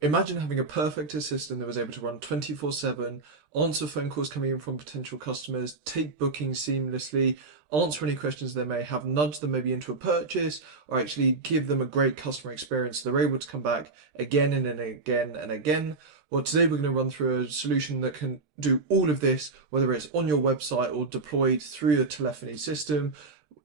Imagine having a perfect assistant that was able to run 24/7, answer phone calls coming in from potential customers, take bookings seamlessly, answer any questions they may have, nudge them maybe into a purchase, or actually give them a great customer experience so they're able to come back again and again and again. Well, today we're going to run through a solution that can do all of this, whether it's on your website or deployed through a telephony system.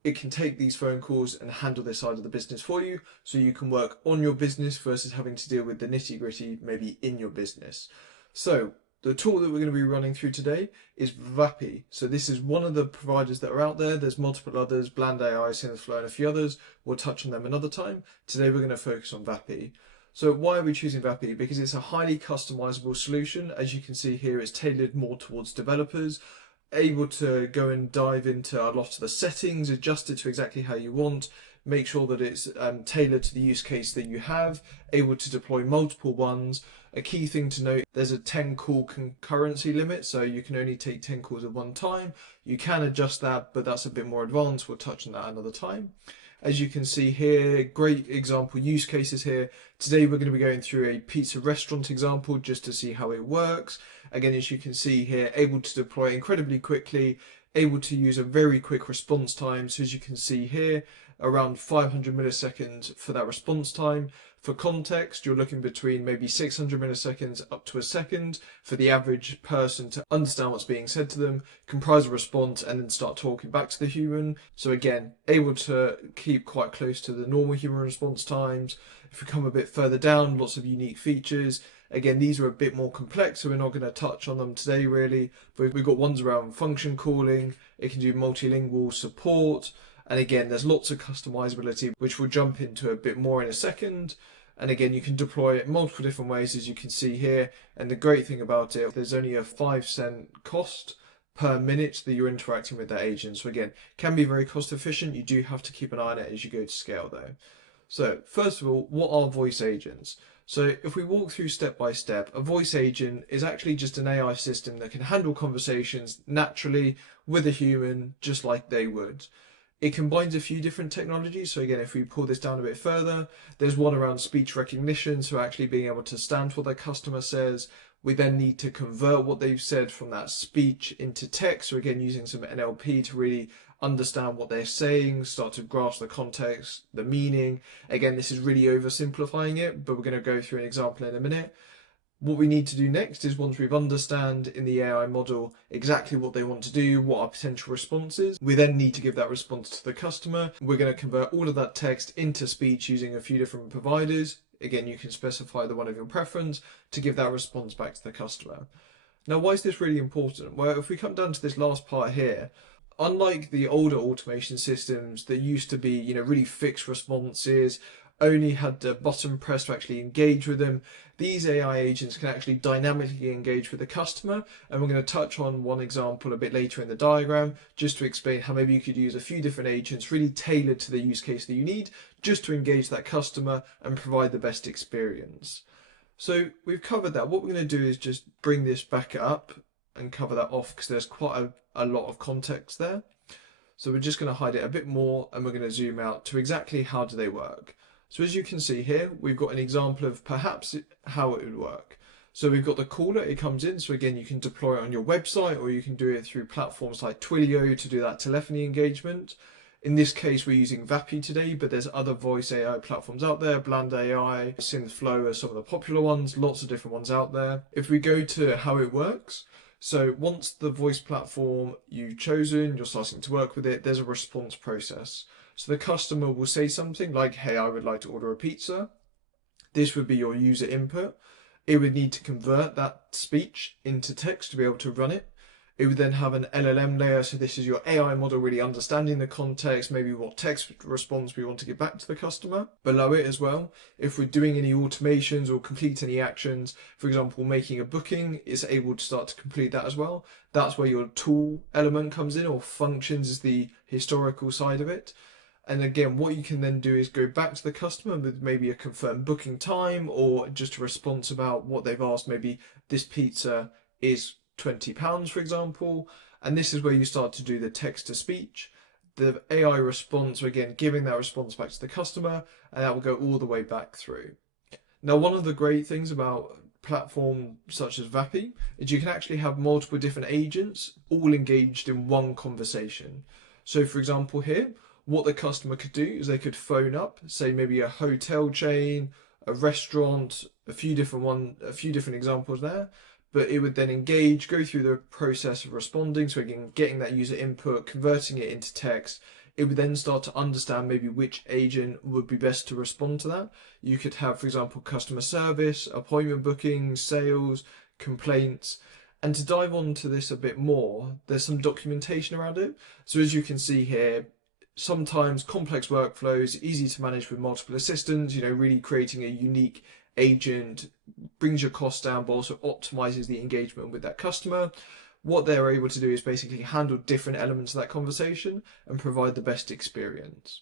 It can take these phone calls and handle this side of the business for you so you can work on your business versus having to deal with the nitty gritty maybe in your business. So the tool that we're going to be running through today is Vapi. So this is one of the providers that are out there. There's multiple others, Bland AI, Synthflow, and a few others. We'll touch on them another time. Today we're going to focus on Vapi. So why are we choosing Vapi? Because it's a highly customizable solution. As you can see here, it's tailored more towards developers, able to go and dive into a lot of the settings, adjust it to exactly how you want, make sure that it's tailored to the use case that you have, able to deploy multiple ones. A key thing to note, there's a 10 call concurrency limit, so you can only take 10 calls at one time. You can adjust that, but that's a bit more advanced. We'll touch on that another time. As you can see here, great example use cases here. Today we're going to be going through a pizza restaurant example just to see how it works. Again, as you can see here, able to deploy incredibly quickly, able to use a very quick response time. So as you can see here, around 500 milliseconds for that response time. For context, you're looking between maybe 600 milliseconds up to a second for the average person to understand what's being said to them, comprise a response, and then start talking back to the human. So again, able to keep quite close to the normal human response times. If we come a bit further down, lots of unique features. Again, these are a bit more complex, so we're not going to touch on them today really, but we've got ones around function calling. It can do multilingual support. And again, there's lots of customizability, which we'll jump into a bit more in a second. And again, you can deploy it multiple different ways, as you can see here. And the great thing about it, there's only a 5-cent cost per minute that you're interacting with that agent. So again, can be very cost efficient. You do have to keep an eye on it as you go to scale though. So first of all, what are voice agents? So if we walk through step by step, a voice agent is actually just an AI system that can handle conversations naturally with a human, just like they would. It combines a few different technologies. So again, if we pull this down a bit further, there's one around speech recognition. So actually being able to stand for what their customer says. We then need to convert what they've said from that speech into text. So again, using some NLP to really understand what they're saying, start to grasp the context, the meaning. Again, this is really oversimplifying it, but we're going to go through an example in a minute. What we need to do next is, once we've understand in the AI model exactly what they want to do, what our potential response is, we then need to give that response to the customer. We're going to convert all of that text into speech using a few different providers. Again, you can specify the one of your preference to give that response back to the customer. Now, why is this really important? Well, if we come down to this last part here, unlike the older automation systems that used to be, really fixed responses, only had the button press to actually engage with them, these AI agents can actually dynamically engage with the customer. And we're going to touch on one example a bit later in the diagram, just to explain how maybe you could use a few different agents really tailored to the use case that you need, just to engage that customer and provide the best experience. So we've covered that. What we're going to do is just bring this back up and cover that off, because there's quite a lot of context there. So we're just going to hide it a bit more, and we're going to zoom out to exactly how do they work. So as you can see here, we've got an example of perhaps how it would work. So we've got the caller, it comes in. So again, you can deploy it on your website, or you can do it through platforms like Twilio to do that telephony engagement. In this case, we're using Vapi today, but there's other voice AI platforms out there. Bland AI, Synthflow are some of the popular ones, lots of different ones out there. If we go to how it works, so once the voice platform you've chosen, you're starting to work with it, there's a response process. So the customer will say something like, hey, I would like to order a pizza. This would be your user input. It would need to convert that speech into text to be able to run it. It would then have an LLM layer. So this is your AI model really understanding the context, maybe what text response we want to give back to the customer. Below it as well, if we're doing any automations or complete any actions, for example, making a booking, it's able to start to complete that as well. That's where your tool element comes in, or functions is the historical side of it. And again, what you can then do is go back to the customer with maybe a confirmed booking time, or just a response about what they've asked. Maybe this pizza is £20, for example. And this is where you start to do the text to speech. The AI response, again, giving that response back to the customer, and that will go all the way back through. Now, one of the great things about platforms such as Vapi is you can actually have multiple different agents all engaged in one conversation. So, for example, here, what the customer could do is they could phone up, say maybe a hotel chain, a restaurant, a few different examples there. But it would then engage, go through the process of responding. So again, getting that user input, converting it into text. It would then start to understand maybe which agent would be best to respond to that. You could have, for example, customer service, appointment booking, sales, complaints. And to dive onto this a bit more, there's some documentation around it. So as you can see here, sometimes complex workflows, easy to manage with multiple assistants, really creating a unique agent brings your costs down, but also optimizes the engagement with that customer. What they're able to do is basically handle different elements of that conversation and provide the best experience.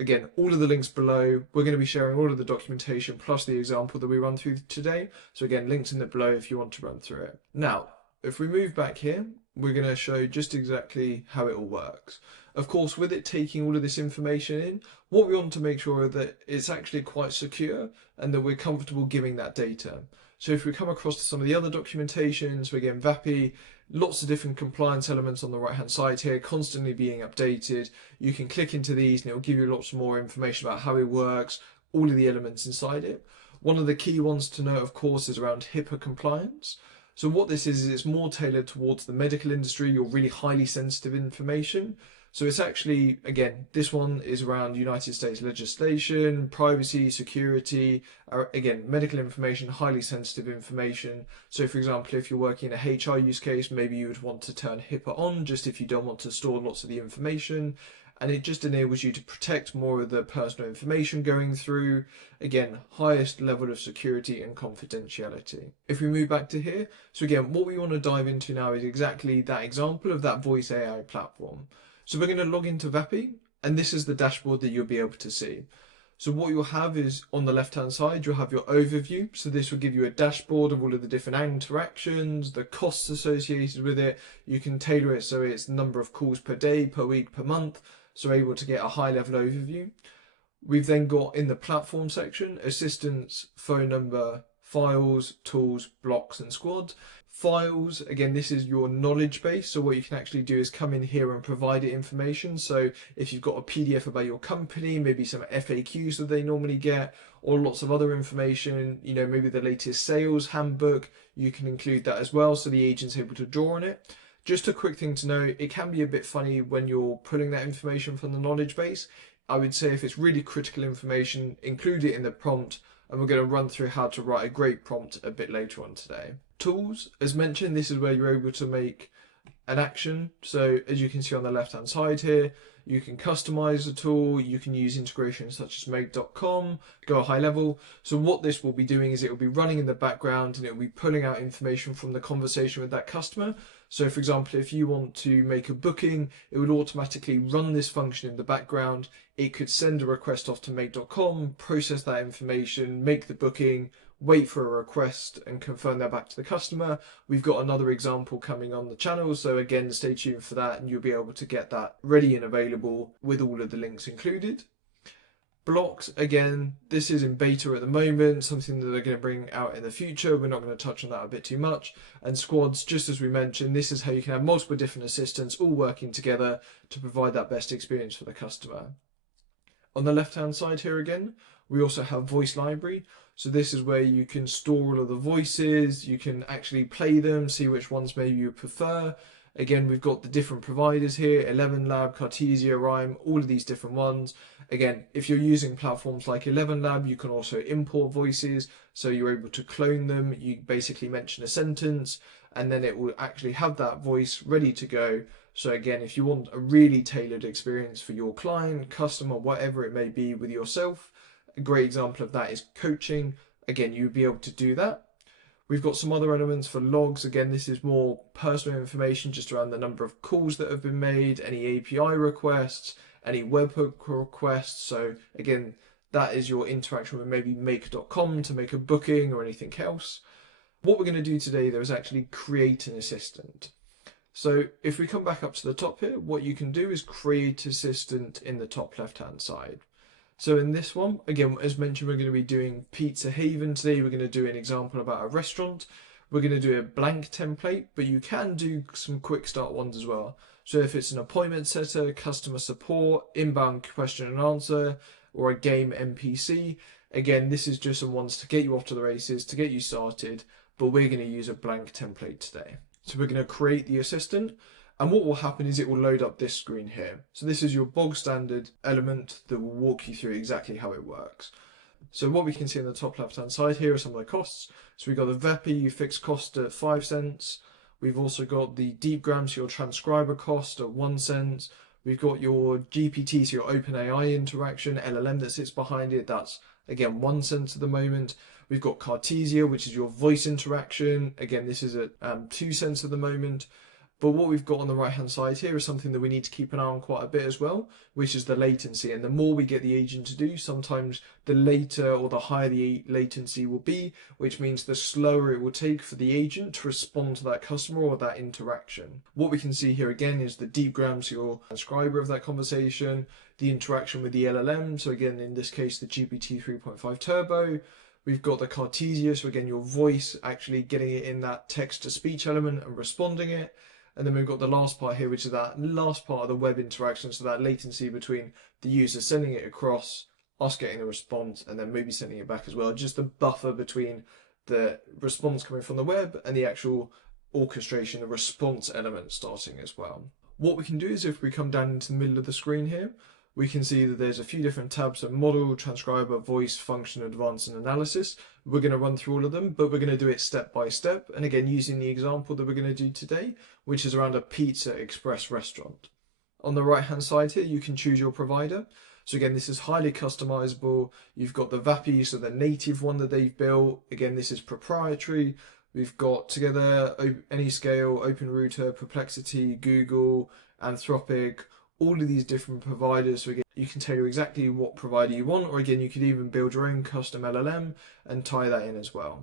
Again, all of the links below. We're going to be sharing all of the documentation plus the example that we run through today. So again, links in the below if you want to run through it. Now, if we move back here, we're going to show just exactly how it all works. Of course, with it taking all of this information in, what we want to make sure that it's actually quite secure and that we're comfortable giving that data. So if we come across to some of the other documentation, so again, Vapi, lots of different compliance elements on the right hand side here, constantly being updated. You can click into these and it will give you lots more information about how it works, all of the elements inside it. One of the key ones to note, of course, is around HIPAA compliance. So what this is it's more tailored towards the medical industry, your really highly sensitive information. So it's actually, again, this one is around United States legislation, privacy, security, again, medical information, highly sensitive information. So for example, if you're working in a HR use case, maybe you would want to turn HIPAA on just if you don't want to store lots of the information. And it just enables you to protect more of the personal information going through. Again, highest level of security and confidentiality. If we move back to here, so again, what we want to dive into now is exactly that example of that voice AI platform. So we're going to log into Vapi, and this is the dashboard that you'll be able to see. So what you'll have is on the left hand side, you'll have your overview. So this will give you a dashboard of all of the different interactions, the costs associated with it. You can tailor it so it's number of calls per day, per week, per month. So able to get a high level overview. We've then got in the platform section, assistants, phone number, files, tools, blocks and squad. Files, again, this is your knowledge base. So what you can actually do is come in here and provide it information. So if you've got a PDF about your company, maybe some FAQs that they normally get, or lots of other information, maybe the latest sales handbook, you can include that as well. So the agent's able to draw on it. Just a quick thing to know, it can be a bit funny when you're pulling that information from the knowledge base. I would say if it's really critical information, include it in the prompt, and we're going to run through how to write a great prompt a bit later on today. Tools, as mentioned, this is where you're able to make an action. So as you can see on the left hand side here, you can customize the tool, you can use integrations such as make.com, go a high level. So what this will be doing is it will be running in the background and it will be pulling out information from the conversation with that customer. So for example, if you want to make a booking, it would automatically run this function in the background. It could send a request off to make.com, process that information, make the booking, wait for a request and confirm that back to the customer. We've got another example coming on the channel, so again, stay tuned for that and you'll be able to get that ready and available with all of the links included. Blocks, again, this is in beta at the moment, something that they're going to bring out in the future. We're not going to touch on that a bit too much. And squads, just as we mentioned, this is how you can have multiple different assistants all working together to provide that best experience for the customer. On the left hand side here again, we also have voice library. So this is where you can store all of the voices, you can actually play them, see which ones maybe you prefer. Again, we've got the different providers here, 11 Lab, Cartesia, Rhyme, all of these different ones. Again, if you're using platforms like 11 Lab, you can also import voices. So you're able to clone them. You basically mention a sentence and then it will actually have that voice ready to go. So again, if you want a really tailored experience for your client, customer, whatever it may be with yourself, a great example of that is coaching. Again, you'll be able to do that. We've got some other elements for logs. Again, this is more personal information just around the number of calls that have been made, any API requests, any webhook requests. So again, that is your interaction with maybe make.com to make a booking or anything else. What we're going to do today though is actually create an assistant. So if we come back up to the top here, what you can do is create assistant in the top left hand side. So in this one, again, as mentioned, we're going to be doing Pizza Haven today. We're going to do an example about a restaurant. We're going to do a blank template, but you can do some quick start ones as well. So if it's an appointment setter, customer support, inbound question and answer, or a game NPC, again, this is just some ones to get you off to the races, to get you started, but we're going to use a blank template today. So we're going to create the assistant. And what will happen is it will load up this screen here. So this is your bog standard element that will walk you through exactly how it works. So what we can see on the top left hand side here are some of the costs. So we've got the Vapi fixed cost at 5 cents. We've also got the deep grams, your transcriber cost at 1 cent. We've got your GPT, so your OpenAI interaction, LLM that sits behind it. That's again 1 cent at the moment. We've got Cartesia, which is your voice interaction. Again, this is at 2 cents at the moment. But what we've got on the right hand side here is something that we need to keep an eye on quite a bit as well, which is the latency. And the more we get the agent to do, sometimes the later or the higher the latency will be, which means the slower it will take for the agent to respond to that customer or that interaction. What we can see here again is the deep grams, your transcriber of that conversation, the interaction with the LLM. So again, in this case, the GPT 3.5 Turbo. We've got the Cartesia, so again, your voice actually getting it in that text to speech element and responding it. And then we've got the last part here, which is that last part of the web interaction, so that latency between the user sending it across, us getting a response, and then maybe sending it back as well. Just the buffer between the response coming from the web and the actual orchestration, the response element starting as well. What we can do is if we come down into the middle of the screen here, we can see that there's a few different tabs, so model, transcriber, voice, function, advanced, and analysis. We're going to run through all of them, but we're going to do it step by step. And again, using the example that we're going to do today, which is around a Pizza Express restaurant. On the right-hand side here, you can choose your provider. So again, this is highly customizable. You've got the Vapi, so the native one that they've built. Again, this is proprietary. We've got Together, Anyscale, OpenRouter, Perplexity, Google, Anthropic, all of these different providers. So again, you can tailor exactly what provider you want, or again, you could even build your own custom LLM and tie that in as well.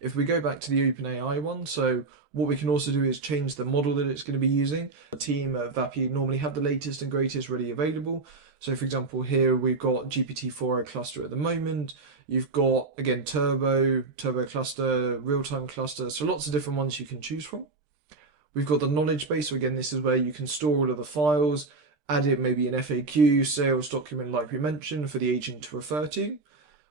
If we go back to the OpenAI one, so what we can also do is change the model that it's going to be using. The team at Vapi normally have the latest and greatest ready available. So for example, here we've got GPT-4o cluster at the moment. You've got, again, Turbo cluster, real-time cluster. So lots of different ones you can choose from. We've got the knowledge base, so again, this is where you can store all of the files, add it maybe an FAQ, sales document like we mentioned for the agent to refer to.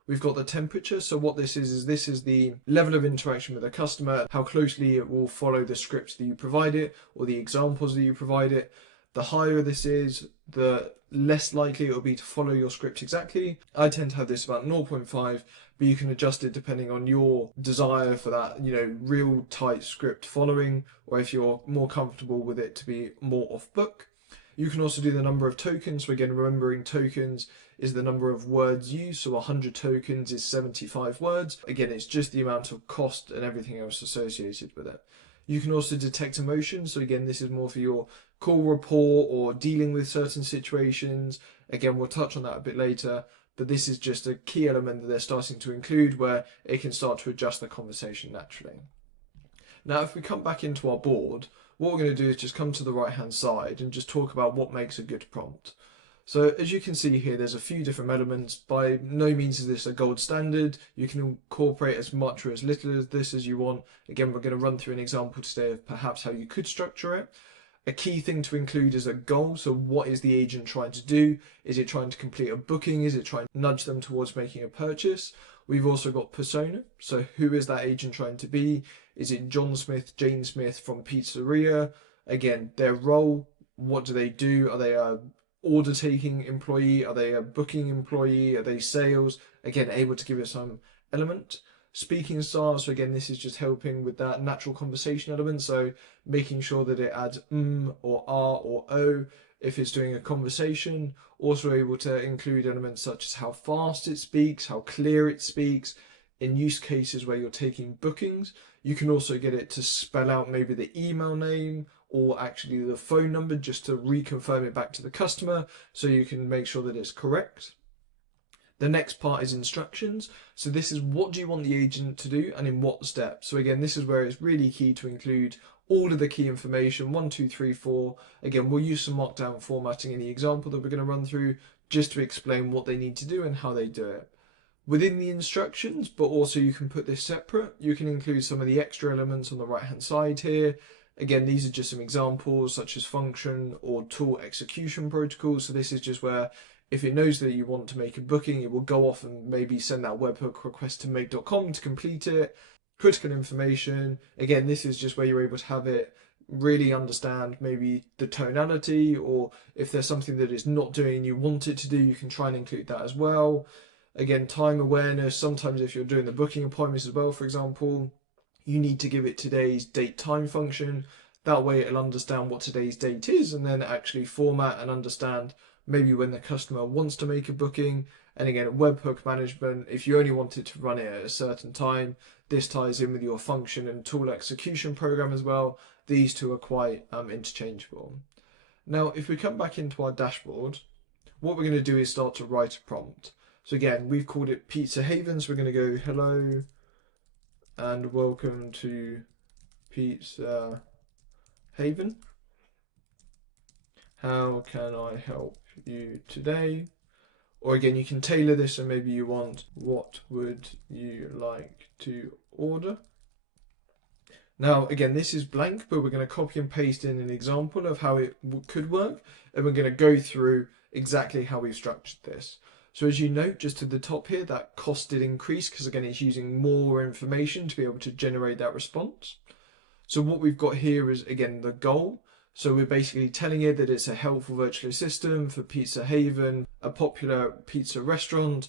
We've got the temperature, so what this is the level of interaction with the customer, how closely it will follow the scripts that you provide it, or the examples that you provide it. The higher this is, the less likely it will be to follow your script exactly. I tend to have this about 0.5, but you can adjust it depending on your desire for that, real tight script following, or if you're more comfortable with it to be more off book. You can also do the number of tokens. So again, remembering tokens is the number of words used. So 100 tokens is 75 words. Again, it's just the amount of cost and everything else associated with it. You can also detect emotion. So again, this is more for your call report or dealing with certain situations. Again, we'll touch on that a bit later, but this is just a key element that they're starting to include where it can start to adjust the conversation naturally. Now, if we come back into our board, what we're going to do is just come to the right-hand side and just talk about what makes a good prompt. So as you can see here, there's a few different elements. By no means is this a gold standard. You can incorporate as much or as little of this as you want. Again, we're going to run through an example today of perhaps how you could structure it. A key thing to include is a goal. So what is the agent trying to do? Is it trying to complete a booking? Is it trying to nudge them towards making a purchase? We've also got persona. So who is that agent trying to be? Is it John Smith, Jane Smith from Pizzeria? Again, their role, what do they do? Are they a order taking employee? Are they a booking employee? Are they sales? Again, able to give it some element. Speaking style, so again, this is just helping with that natural conversation element. So making sure that it adds or R or O if it's doing a conversation. Also able to include elements such as how fast it speaks, how clear it speaks. In use cases where you're taking bookings, you can also get it to spell out maybe the email name or actually the phone number just to reconfirm it back to the customer so you can make sure that it's correct. The next part is instructions. So this is what do you want the agent to do and in what steps. So again, this is where it's really key to include all of the key information, 1, 2, 3, 4. Again, we'll use some markdown formatting in the example that we're going to run through, just to explain what they need to do and how they do it. Within the instructions, but also you can put this separate. You can include some of the extra elements on the right hand side here. Again, these are just some examples such as function or tool execution protocols. So this is just where if it knows that you want to make a booking, it will go off and maybe send that webhook request to make.com to complete it. Critical information. Again, this is just where you're able to have it really understand maybe the tonality, or if there's something that it's not doing you want it to do, you can try and include that as well. Again, time awareness. Sometimes if you're doing the booking appointments as well, for example, you need to give it today's date time function. That way it'll understand what today's date is and then actually format and understand maybe when the customer wants to make a booking. And again, webhook management, if you only wanted to run it at a certain time, this ties in with your function and tool execution program as well. These two are quite interchangeable. Now, if we come back into our dashboard, what we're going to do is start to write a prompt. So again, we've called it Pizza Haven. So we're going to go hello and welcome to Pizza Haven. How can I help you today? Or again, you can tailor this and maybe you want, what would you like to order? Now, again, this is blank, but we're going to copy and paste in an example of how it could work. And we're going to go through exactly how we've structured this. So as you note, just to the top here, that cost did increase because again, it's using more information to be able to generate that response. So what we've got here is, again, the goal. So we're basically telling it that it's a helpful virtual assistant for Pizza Haven, a popular pizza restaurant,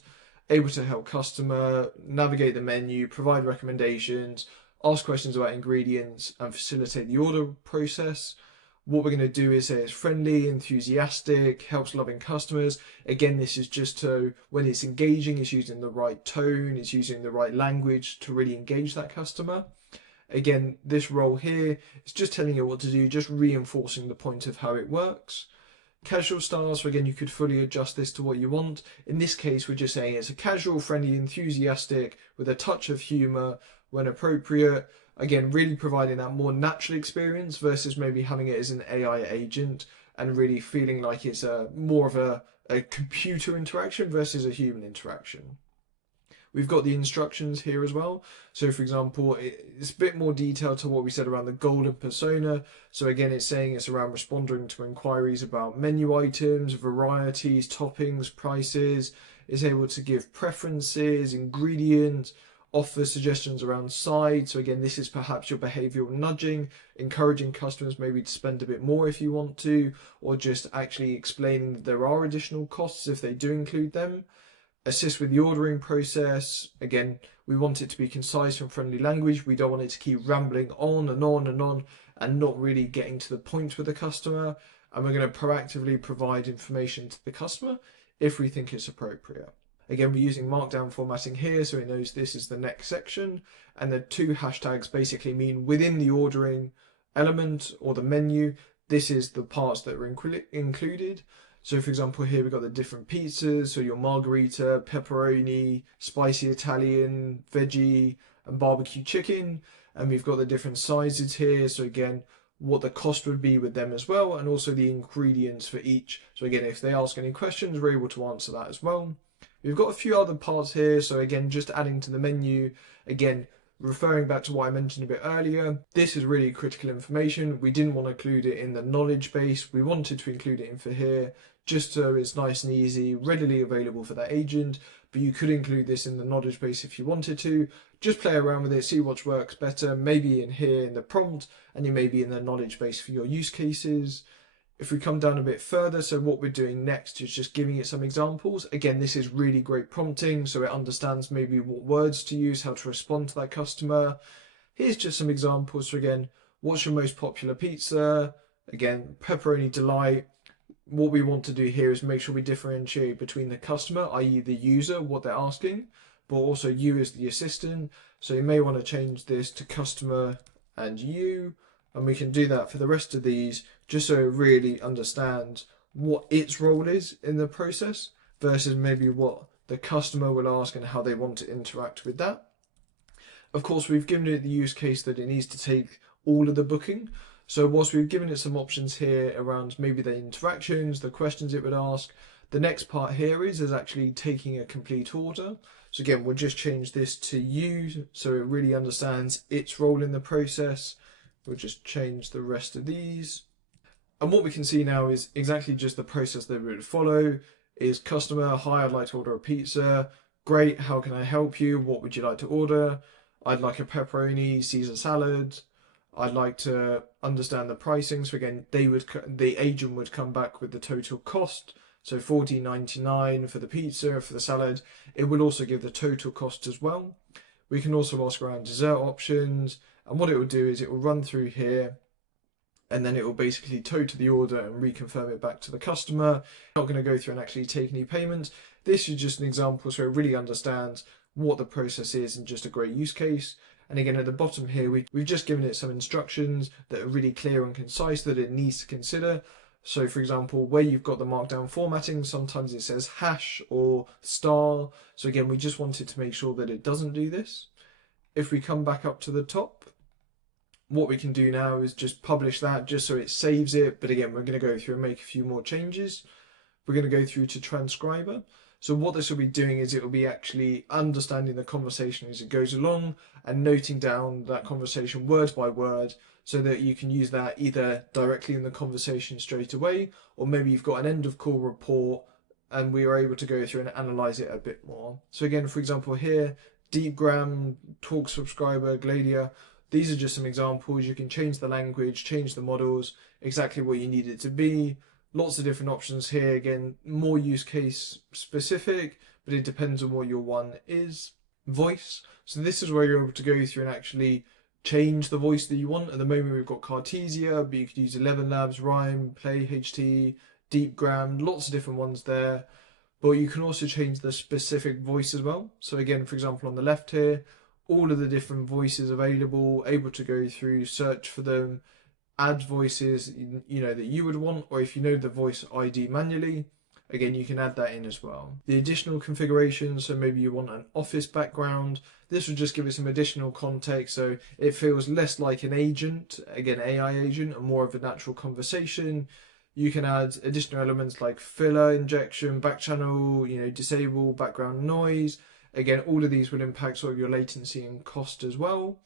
able to help customer, navigate the menu, provide recommendations, ask questions about ingredients, and facilitate the order process. What we're going to do is say it's friendly, enthusiastic, helps loving customers. Again, this is just to, when it's engaging, it's using the right tone, it's using the right language to really engage that customer. Again, this role here is just telling you what to do, just reinforcing the point of how it works. Casual style, so again, you could fully adjust this to what you want. In this case, we're just saying it's a casual, friendly, enthusiastic with a touch of humor when appropriate. Again, really providing that more natural experience versus maybe having it as an AI agent and really feeling like it's more of a computer interaction versus a human interaction. We've got the instructions here as well. So for example, it's a bit more detailed to what we said around the golden persona. So again, it's saying it's around responding to inquiries about menu items, varieties, toppings, prices. It's able to give preferences, ingredients, offer suggestions around sides. So again, this is perhaps your behavioral nudging, encouraging customers maybe to spend a bit more if you want to, or just actually explaining that there are additional costs if they do include them. Assist with the ordering process. Again, we want it to be concise and friendly language. We don't want it to keep rambling on and on and on and not really getting to the point with the customer. And we're going to proactively provide information to the customer if we think it's appropriate. Again, we're using markdown formatting here, so it knows this is the next section. And the two hashtags basically mean within the ordering element or the menu, this is the parts that are included. So for example, here we've got the different pizzas, so your margherita, pepperoni, spicy Italian, veggie, and barbecue chicken. And we've got the different sizes here. So again, what the cost would be with them as well, and also the ingredients for each. So again, if they ask any questions, we're able to answer that as well. We've got a few other parts here. So again, just adding to the menu, again, referring back to what I mentioned a bit earlier, this is really critical information. We didn't want to include it in the knowledge base. We wanted to include it in for here, just so it's nice and easy, readily available for that agent. But you could include this in the knowledge base if you wanted to. Just play around with it, see what works better, maybe in here in the prompt, and you may be in the knowledge base for your use cases. If we come down a bit further, so what we're doing next is just giving it some examples. Again, this is really great prompting, so it understands maybe what words to use, how to respond to that customer. Here's just some examples. So again, what's your most popular pizza? Again, pepperoni delight. What we want to do here is make sure we differentiate between the customer, i.e. the user, what they're asking, but also you as the assistant. So you may want to change this to customer and you. And we can do that for the rest of these, just so it really understands what its role is in the process versus maybe what the customer will ask and how they want to interact with that. Of course, we've given it the use case that it needs to take all of the booking. So whilst we've given it some options here around maybe the interactions, the questions it would ask, The next part here is actually taking a complete order. So again, we'll just change this to you so it really understands its role in the process. We'll just change the rest of these. And what we can see now is exactly just the process that we would follow. Is customer, hi, I'd like to order a pizza. Great, how can I help you? What would you like to order? I'd like a pepperoni Caesar salad. I'd like to understand the pricing. So again, the agent would come back with the total cost. So $14.99 for the pizza, for the salad. It will also give the total cost as well. We can also ask around dessert options. And what it will do is it will run through here, and then it will basically total the order and reconfirm it back to the customer. Not going to go through and actually take any payments. This is just an example so it really understands what the process is and just a great use case. And again, at the bottom here, we've just given it some instructions that are really clear and concise that it needs to consider. So for example, where you've got the markdown formatting, sometimes it says hash or star. So again, we just wanted to make sure that it doesn't do this. If we come back up to the top, what we can do now is just publish that just so it saves it. But again, we're going to go through and make a few more changes. We're going to go through to transcriber. So what this will be doing is it will be actually understanding the conversation as it goes along and noting down that conversation word by word so that you can use that either directly in the conversation straight away, or maybe you've got an end of call report and we are able to go through and analyze it a bit more. So again, for example here, Deepgram, Talk Subscriber, Gladia, these are just some examples. You can change the language, change the models, exactly what you need it to be. Lots of different options here. Again, more use case specific, but it depends on what your one is. Voice. So this is where you're able to go through and actually change the voice that you want. At the moment, we've got Cartesia, but you could use 11 Labs, Rhyme, Play HT, Deepgram, lots of different ones there. But you can also change the specific voice as well. So again, for example, on the left here, all of the different voices available, able to go through, search for them, add voices that you would want, or if you know the voice ID manually, again you can add that in as well. The additional configurations, so maybe you want an office background, this will just give it some additional context so it feels less like an agent, again AI agent, and more of a natural conversation. You can add additional elements like filler injection, back channel, disable background noise. Again, all of these will impact sort of your latency and cost as well.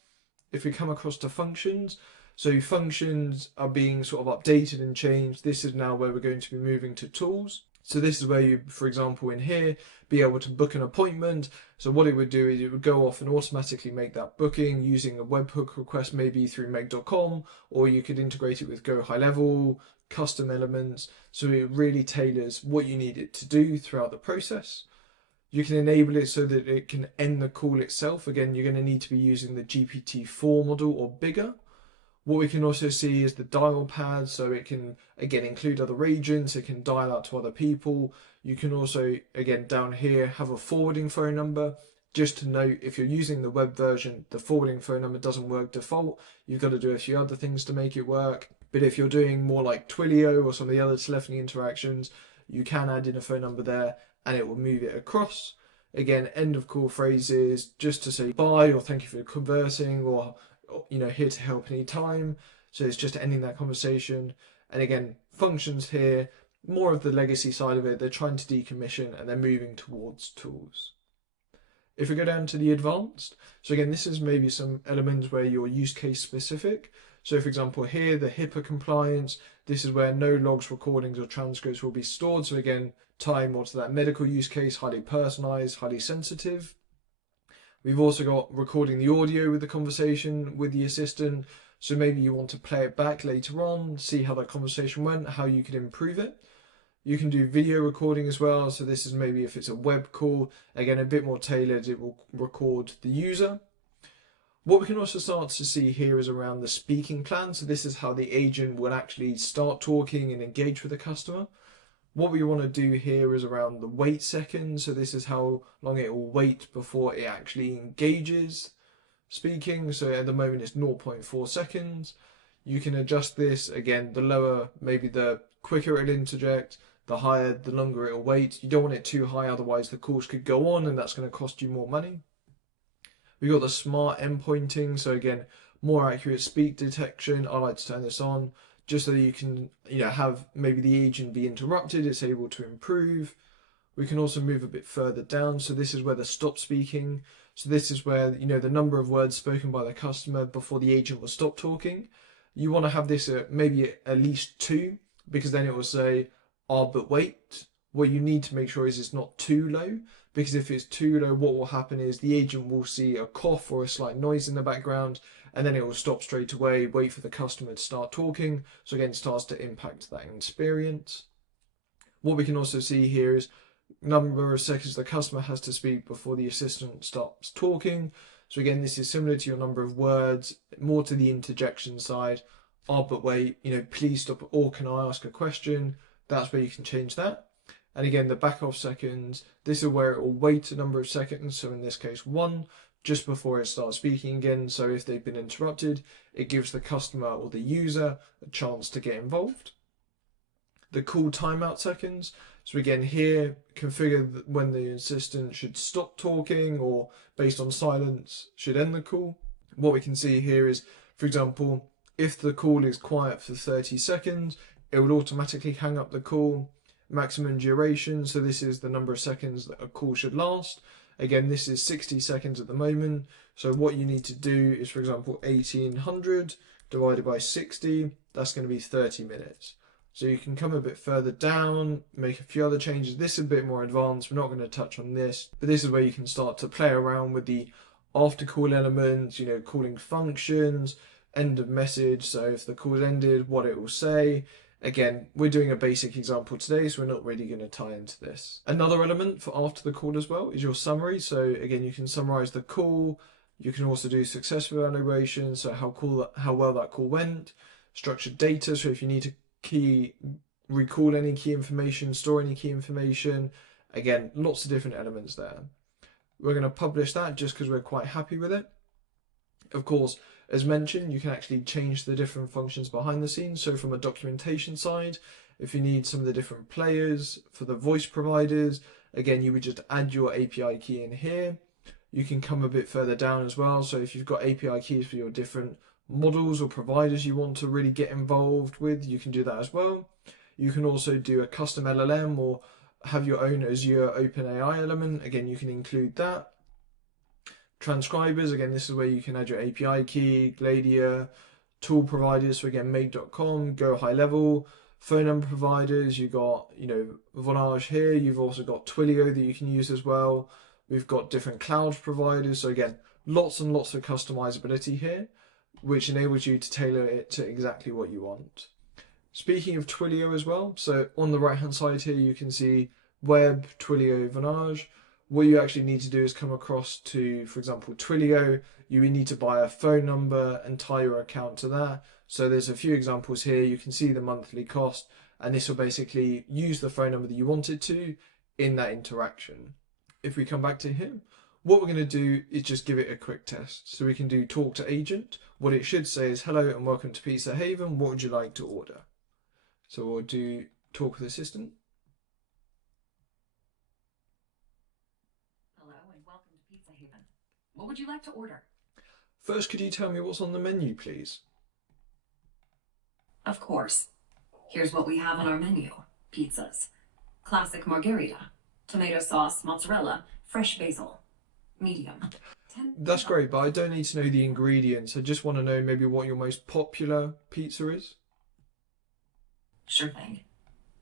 If we come across to functions, so functions are being sort of updated and changed. This is now where we're going to be moving to tools. So this is where you, for example, in here, be able to book an appointment. So what it would do is it would go off and automatically make that booking using a webhook request, maybe through meg.com, or you could integrate it with Go High Level, custom elements. So it really tailors what you need it to do throughout the process. You can enable it so that it can end the call itself. Again, you're going to need to be using the GPT-4 model or bigger. What we can also see is the dial pad, so it can, again, include other agents, it can dial out to other people. You can also, again, down here, have a forwarding phone number. Just to note, if you're using the web version, the forwarding phone number doesn't work default. You've got to do a few other things to make it work. But if you're doing more like Twilio or some of the other telephony interactions, you can add in a phone number there and it will move it across. Again, end of call phrases, just to say bye or thank you for conversing, or here to help anytime. So it's just ending that conversation. And again, functions here, more of the legacy side of it, they're trying to decommission and they're moving towards tools. If we go down to the advanced, so again, this is maybe some elements where you're use case specific. So for example, here, the HIPAA compliance, this is where no logs, recordings or transcripts will be stored. So again, tie more to that medical use case, highly personalized, highly sensitive. We've also got recording the audio with the conversation with the assistant. So maybe you want to play it back later on, see how that conversation went, how you could improve it. You can do video recording as well. So this is maybe if it's a web call, again, a bit more tailored, it will record the user. What we can also start to see here is around the speaking plan. So this is how the agent will actually start talking and engage with the customer. What we want to do here is around the wait seconds. So this is how long it will wait before it actually engages speaking. So at the moment it's 0.4 seconds. You can adjust this. Again, the lower, maybe the quicker it'll interject, the higher, the longer it'll wait. You don't want it too high, otherwise the calls could go on and that's going to cost you more money. We've got the smart endpointing. So again, more accurate speak detection. I like to turn this on. just so that you can, have maybe the agent be interrupted, it's able to improve. We can also move a bit further down. So this is where the stop speaking. So this is where, the number of words spoken by the customer before the agent will stop talking. You want to have this at maybe at least 2, because then it will say, but wait. What you need to make sure is it's not too low, because if it's too low, what will happen is the agent will see a cough or a slight noise in the background, and then it will stop straight away, wait for the customer to start talking. So again, it starts to impact that experience. What we can also see here is number of seconds the customer has to speak before the assistant stops talking. So again, this is similar to your number of words, more to the interjection side. But wait, please stop, or can I ask a question? That's where you can change that. And again, the back off seconds, this is where it will wait a number of seconds. So in this case, 1, just before it starts speaking again. So if they've been interrupted, it gives the customer or the user a chance to get involved. The call timeout seconds. So again, here, configure when the assistant should stop talking, or based on silence, should end the call. What we can see here is, for example, if the call is quiet for 30 seconds, it would automatically hang up the call. Maximum duration, so this is the number of seconds that a call should last. Again, this is 60 seconds at the moment. So what you need to do is, for example, 1800 divided by 60, that's going to be 30 minutes. So you can come a bit further down, make a few other changes. This is a bit more advanced. We're not going to touch on this, but this is where you can start to play around with the after call elements, calling functions, end of message. So if the call's ended, what it will say. Again, we're doing a basic example today, so we're not really going to tie into this. Another element for after the call as well is your summary. So again, you can summarize the call. You can also do success evaluation, so how well that call went. Structured data, so if you need to recall any key information, store any key information. Again, lots of different elements there. We're going to publish that just because we're quite happy with it. Of course, as mentioned, you can actually change the different functions behind the scenes. So from a documentation side, if you need some of the different players for the voice providers, again, you would just add your API key in here. You can come a bit further down as well. So if you've got API keys for your different models or providers you want to really get involved with, you can do that as well. You can also do a custom LLM or have your own Azure OpenAI element. Again, you can include that. Transcribers, again, this is where you can add your API key, Gladia, tool providers, so again, make.com, go high level, phone number providers, you got, Vonage here, you've also got Twilio that you can use as well. We've got different cloud providers, so again, lots and lots of customizability here, which enables you to tailor it to exactly what you want. Speaking of Twilio as well, so on the right hand side here, you can see web, Twilio, Vonage. What you actually need to do is come across to, for example, Twilio. You would need to buy a phone number and tie your account to that. So there's a few examples here. You can see the monthly cost, and this will basically use the phone number that you want it to in that interaction. If we come back to here, what we're going to do is just give it a quick test. So we can do talk to agent. What it should say is, hello and welcome to Pizza Haven. What would you like to order? So we'll do talk with assistant. What would you like to order? First, could you tell me what's on the menu, please? Of course. Here's what we have on our menu. Pizzas. Classic margherita. Tomato sauce, mozzarella, fresh basil. Medium. That's great, but I don't need to know the ingredients. I just want to know maybe what your most popular pizza is. Sure thing.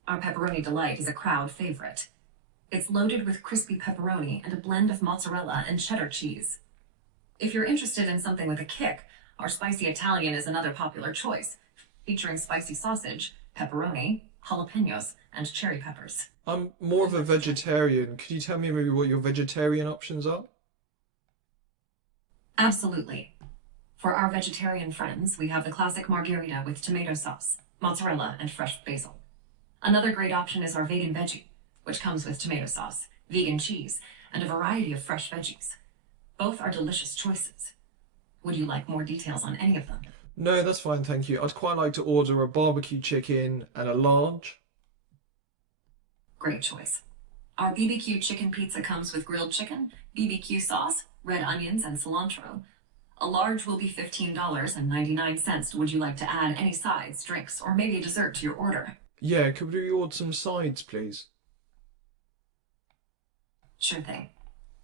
Our pepperoni delight is a crowd favorite. It's loaded with crispy pepperoni and a blend of mozzarella and cheddar cheese. If you're interested in something with a kick, our spicy Italian is another popular choice, featuring spicy sausage, pepperoni, jalapenos, and cherry peppers. I'm more of a vegetarian. Could you tell me maybe what your vegetarian options are? Absolutely. For our vegetarian friends, we have the classic margherita with tomato sauce, mozzarella, and fresh basil. Another great option is our vegan veggie, which comes with tomato sauce, vegan cheese, and a variety of fresh veggies. Both are delicious choices. Would you like more details on any of them? No, that's fine, thank you. I'd quite like to order a barbecue chicken and a large. Great choice. Our BBQ chicken pizza comes with grilled chicken, BBQ sauce, red onions, and cilantro, A large will be $15.99. Would you like to add any sides, drinks, or maybe a dessert to your order? Yeah, could we order some sides, please? Sure thing.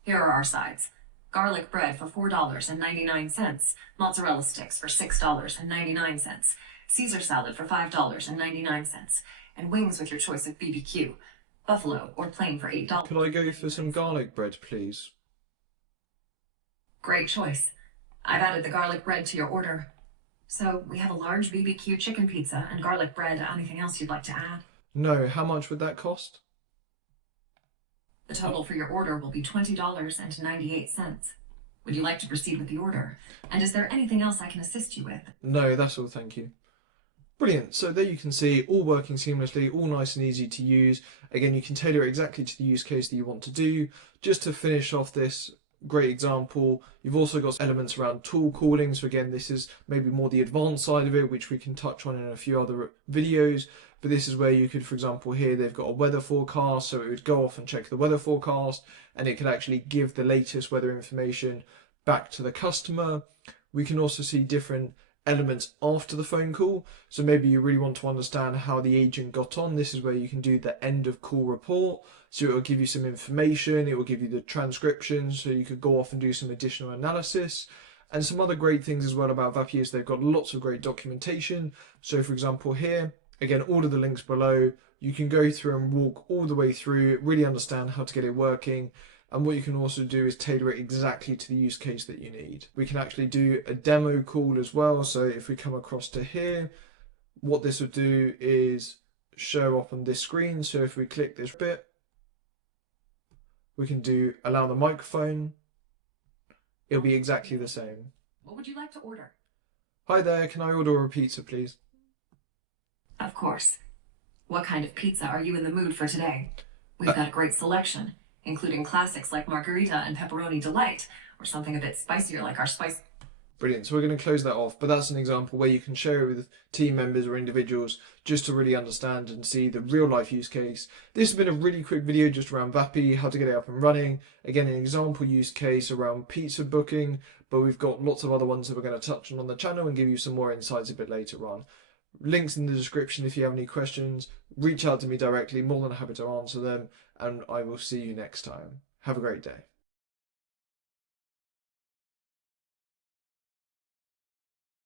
Here are our sides. Garlic bread for $4.99, mozzarella sticks for $6.99, Caesar salad for $5.99, and wings with your choice of BBQ, buffalo or plain for $8. Could I go for some garlic bread, please? Great choice. I've added the garlic bread to your order. So we have a large BBQ chicken pizza and garlic bread. Anything else you'd like to add? No, how much would that cost? The total for your order will be $20.98. Would you like to proceed with the order? And is there anything else I can assist you with? No, that's all, thank you. Brilliant. So there you can see all working seamlessly, all nice and easy to use. Again, you can tailor it exactly to the use case that you want to do. Just to finish off this great example, you've also got elements around tool calling. So again, this is maybe more the advanced side of it, which we can touch on in a few other videos. But this is where you could, for example, here they've got a weather forecast, so it would go off and check the weather forecast, and it could actually give the latest weather information back to the customer. We can also see different elements after the phone call. So maybe you really want to understand how the agent got on. This is where you can do the end of call report. So it will give you some information, it will give you the transcription, so you could go off and do some additional analysis. And some other great things as well about Vapi is they've got lots of great documentation. So for example here, again, all of the links below, you can go through and walk all the way through, really understand how to get it working. And what you can also do is tailor it exactly to the use case that you need. We can actually do a demo call as well. So if we come across to here, what this would do is show up on this screen. So if we click this bit, we can do allow the microphone. It'll be exactly the same. What would you like to order? Hi there, can I order a pizza, please? Of course. What kind of pizza are you in the mood for today? We've got a great selection, including classics like margarita and pepperoni delight, or something a bit spicier like our spice. Brilliant. So we're going to close that off, but that's an example where you can share it with team members or individuals just to really understand and see the real life use case. This has been a really quick video just around Vapi, how to get it up and running. Again, an example use case around pizza booking, but we've got lots of other ones that we're going to touch on the channel and give you some more insights a bit later on. Links in the description if you have any questions. Reach out to me directly, more than happy to answer them, and I will see you next time. Have a great day.